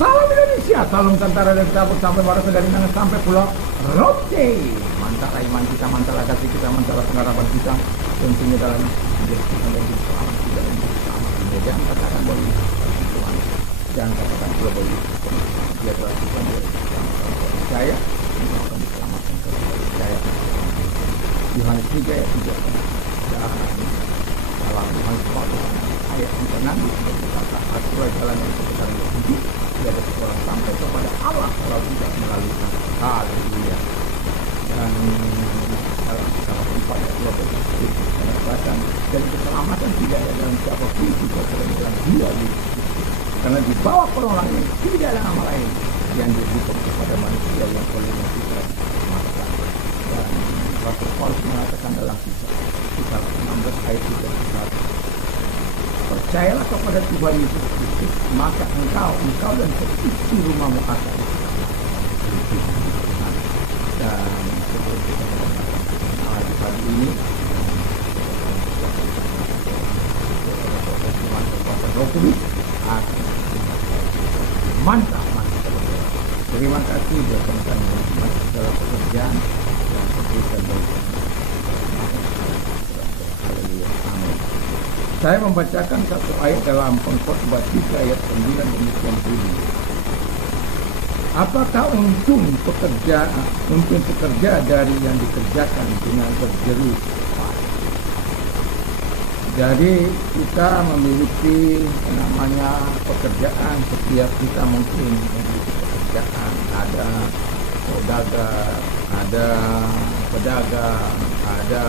Salam Indonesia, salam Nusantara dari Sabang sampai Merauke, dari Minang sampai Pulau Rote. Mantap iman kita, mantap kasih kita, mantap pengharapan kita. Tentunya dalam hidup kita dan selamat tidak selamat. Jangan katakan bahwa Tuhan, jangan katakan bahwa dia telah Tuhan percaya, dia akan diselamatkan percaya. Yohanes 3 ayat 3 dan dalam Yohanes 4 ayat 6 berkata, akulah jalan yang sebenarnya yang hidup, tiada seorang sampai kepada Allah kalau tidak melalui Aku. Haleluya. Dan dalam Kisah 4 ayat 12 katakan, dan keselamatan tidak ada dalam siapa pun juga dalam Dia, karena di bawah pertolongan tidak ada nama lain yang diberikan kepada manusia yang boleh kita selamatkan. Dan Rasul Paulus mengatakan dalam Kisah 16 ayat 31, percayalah kepada Tuhan Yesus Kristus, maka engkau dan seisi rumahmu akan diselamatkan. Dan seperti kita mengatakan pagi ini, mantap. Terima kasih buat teman-teman dalam pekerjaan yang diberikan bagi Amin. Saya membacakan satu ayat dalam Pengkhotbah 3 ayat 9 demikian bunyi. Apakah untung pekerja dari yang dikerjakan dengan berjerih payah? Jadi kita memiliki namanya pekerjaan, setiap kita mungkin memiliki pekerjaan, ada saudagar, ada pedagang, ada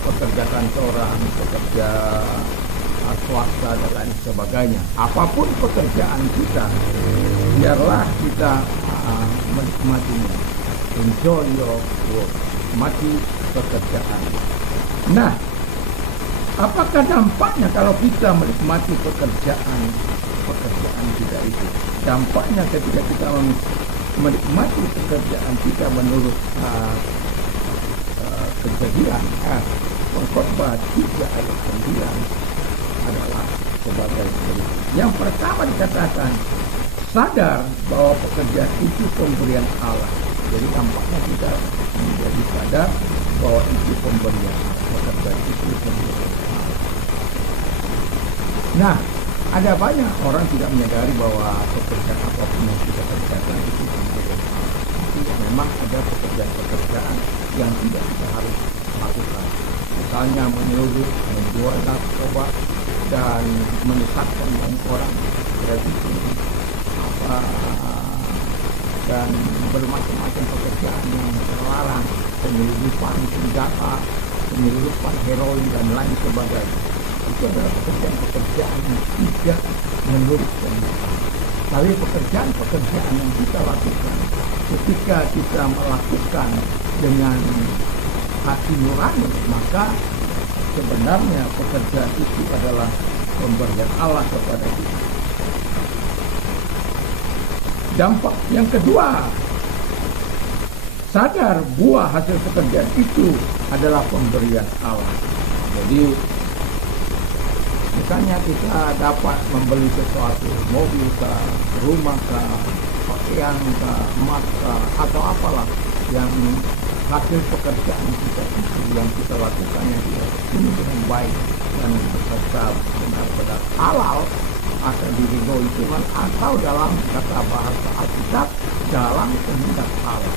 pekerja kantoran, pekerja swasta dan lain sebagainya. Apapun pekerjaan kita, biarlah kita menikmatinya. Enjoy your work, mati pekerjaan. Nah, apakah dampaknya kalau kita menikmati pekerjaan kita itu? Dampaknya ketika kita menikmati pekerjaan kita menurut Kejadian Pengkhotbah 3 ayat 9 adalah sebagai berikut. Yang pertama dikatakan, sadar bahwa pekerjaan itu pemberian Allah. Jadi dampaknya kita menjadi sadar bahwa itu pemberian pekerjaan itu pemberian Allah. Nah, ada banyak orang tidak menyadari bahwa pekerjaan apapun yang kita kerjakan itu pemberian Allah. Memang ada pekerjaan yang tidak kita harus lakukan. Misalnya menyuruh, menjual narkoba, dan menyesatkan banyak orang, dan bermacam-macam pekerjaan yang terlarang, penyelundupan senjata, penyelundupan heroin dan lain sebagainya. Itu adalah pekerjaan yang tidak menurut Tuhan. Tapi pekerjaan yang kita lakukan, ketika kita melakukan dengan hati nurani, maka sebenarnya pekerjaan itu adalah pemberian Allah kepada kita. Dampak yang kedua, sadar buah hasil pekerjaan itu adalah pemberian Allah. Jadi misalnya kita dapat membeli sesuatu, mobil kah, rumah kah, pakaian kah, emas kah, atau apalah yang hasil pekerjaan kita itu yang kita lakukan yang kita ini dengan baik dan beserta benar-benar halal akan diridhoi Tuhan, atau dalam kata bahasa Alkitab dalam kehendak Allah,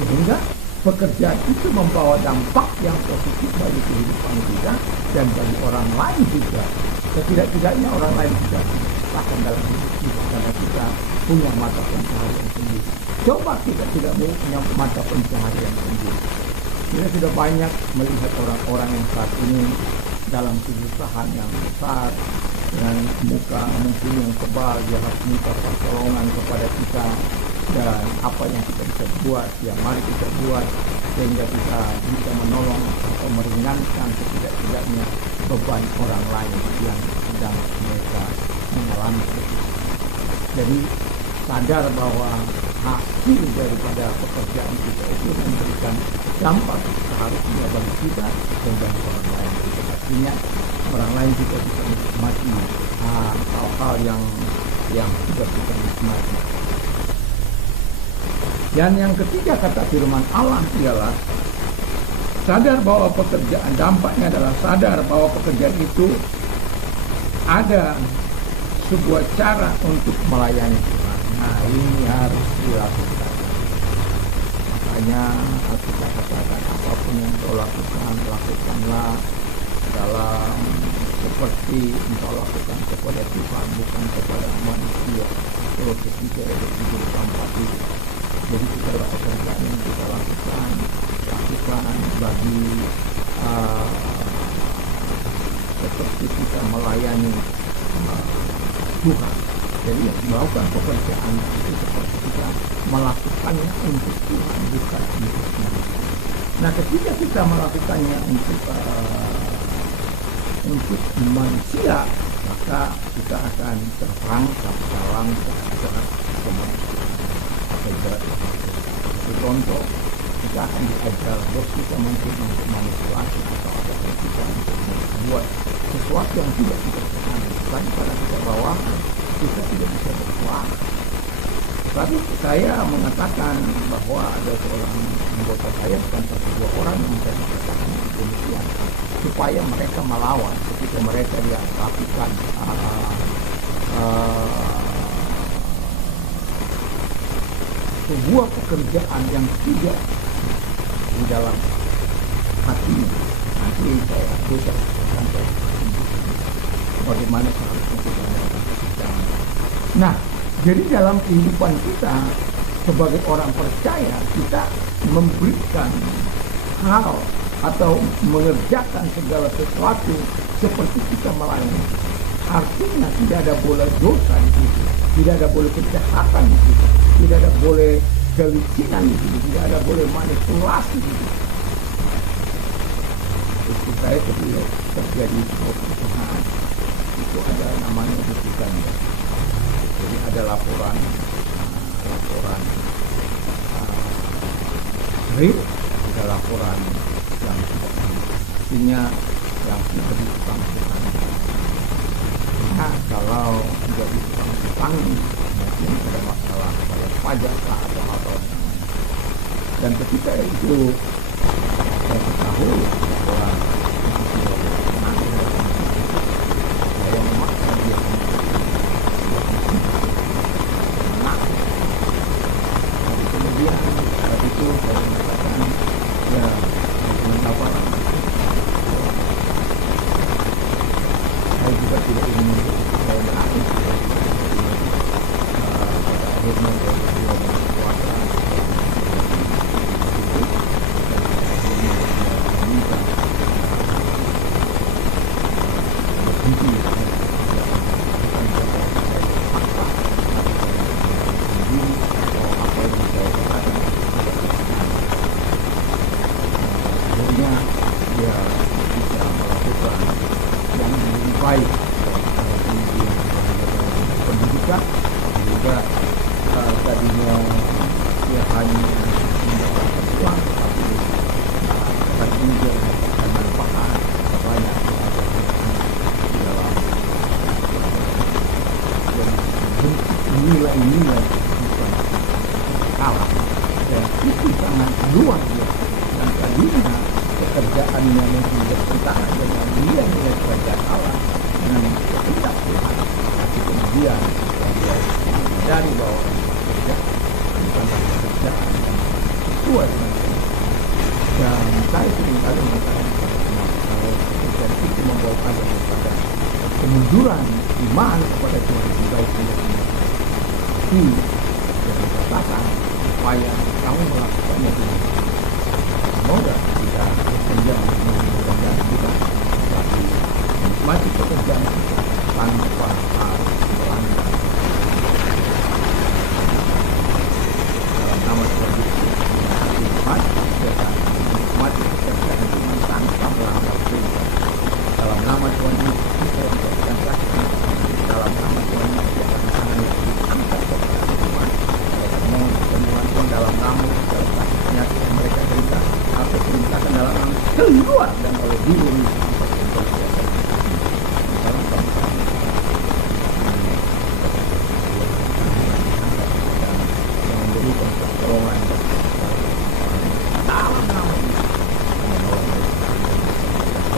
sehingga pekerjaan itu membawa dampak yang positif bagi kehidupan kita dan bagi orang lain juga. Setidak-tidaknya orang lain juga akan dalam hidup kita karena kita punya mata pencaharian sendiri. Coba kita tidak punya mata pencaharian sendiri. Kita sudah banyak melihat orang-orang yang saat ini dalam kesusahan yang besar, dengan muka mungkin yang tebal, dia harus minta pertolongan kepada kita, dan apa yang kita bisa buat, ya mari kita buat sehingga kita bisa menolong atau meringankan setidak-tidaknya beban orang lain yang sedang mereka mengalami kesusahan. Jadi sadar bahwa hasil daripada pekerjaan kita itu memberikan dampak seharusnya bagi kita dan bagi orang lain. Artinya orang lain juga bisa menikmati hal-hal yang yang sudah kita nikmati. Dan yang ketiga kata firman Allah ialah sadar bahwa pekerjaan, dampaknya adalah sadar bahwa pekerjaan itu ada sebuah cara untuk melayani Tuhan. Nah, ini harus dilakukan. Makanya kita katakan apapun yang kau lakukan, lakukanlah dalam seperti engkau lakukan kepada Tuhan, bukan kepada manusia. Kalau ketiga itu tempat itu. Jadi segala pekerjaan yang kita lakukan bagi seperti kita melayani Tuhan. Jadi yang melakukan pekerjaan itu seperti kita melakukannya untuk Tuhan, bukan untuk manusia. Nah, ketika kita melakukannya untuk manusia, maka kita akan terperangkap dalam keadaan kemanusiaan. Sebagai contoh, kita akan diajar bos kita mungkin untuk manipulasi atau ada kita untuk membuat sesuatu yang tidak kita ketahui. Tapi pada kita bawah kita tidak bisa berkuasa. Tapi saya mengatakan bahwa ada seorang anggota saya, bukan satu dua orang yang bisa dikatakan demikian, supaya mereka melawan ketika mereka dia lakukan sebuah pekerjaan yang tidak di dalam hatinya. Nanti saya bisa sampai bagaimana seharusnya kita melakukan. Nah, jadi dalam kehidupan kita sebagai orang percaya, kita memberikan hal atau mengerjakan segala sesuatu seperti kita melayani. Artinya tidak ada boleh dosa di situ, tidak ada boleh kejahatan di situ, tidak ada boleh kelicinan di situ, tidak ada boleh manipulasi di situ. Istri saya ketika terjadi sebuah perusahaan itu ada namanya bukan. Jadi ada laporan real, ada laporan yang tidak artinya yang tidak ditanggung. Nah, kalau tidak ditanggung, mungkin ada masalah bayar pajak atau apa. Dan ketika itu saya ketahui bahwa saya memaksa dia kemudian saat itu saya mengatakan ya mengapa saya juga tidak ingin saya berakhir pada akhirnya saya berdua berkuasa baik pendidikan juga tadinya ya hanya mendapatkan uang tapi akan juga mendapatkan manfaat banyak dalam nilai-nilai bukan kalah dan itu sangat luar biasa. Dan tadinya pekerjaannya mungkin bertentangan dengan nilai-nilai kerajaan Allah dengan kehendak Tuhan, tapi kemudian dia menyadari bahwa pekerjaan yang sesuai dengan Tuhan. Dan saya seringkali mengatakan kalau pekerjaan itu membawa pada kemunduran iman kepada Tuhan lebih baik dari dan katakan supaya kamu melakukannya dengan semoga kita menjadi pekerjaan kita, tapi menikmati pekerjaan kita tanpa harus melanggar. Dalam nama Tuhan Yesus, menikmati pekerjaan kita tanpa melanggar perintah. Dalam nama Tuhan Yesus, kita menjadikan saksi. Dalam nama Tuhan Yesus, kita akan angkat kepada Tuhan. Temuan dalam nama segala penyakit yang mereka derita atau perintahkan dalam nama keluar dan oleh diri.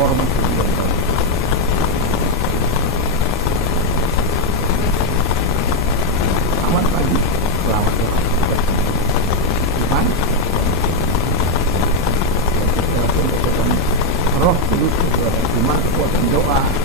hormat yang baik. Selamat pagi, selamat Tuhan. Roh Kudus, iman, kekuatan doa,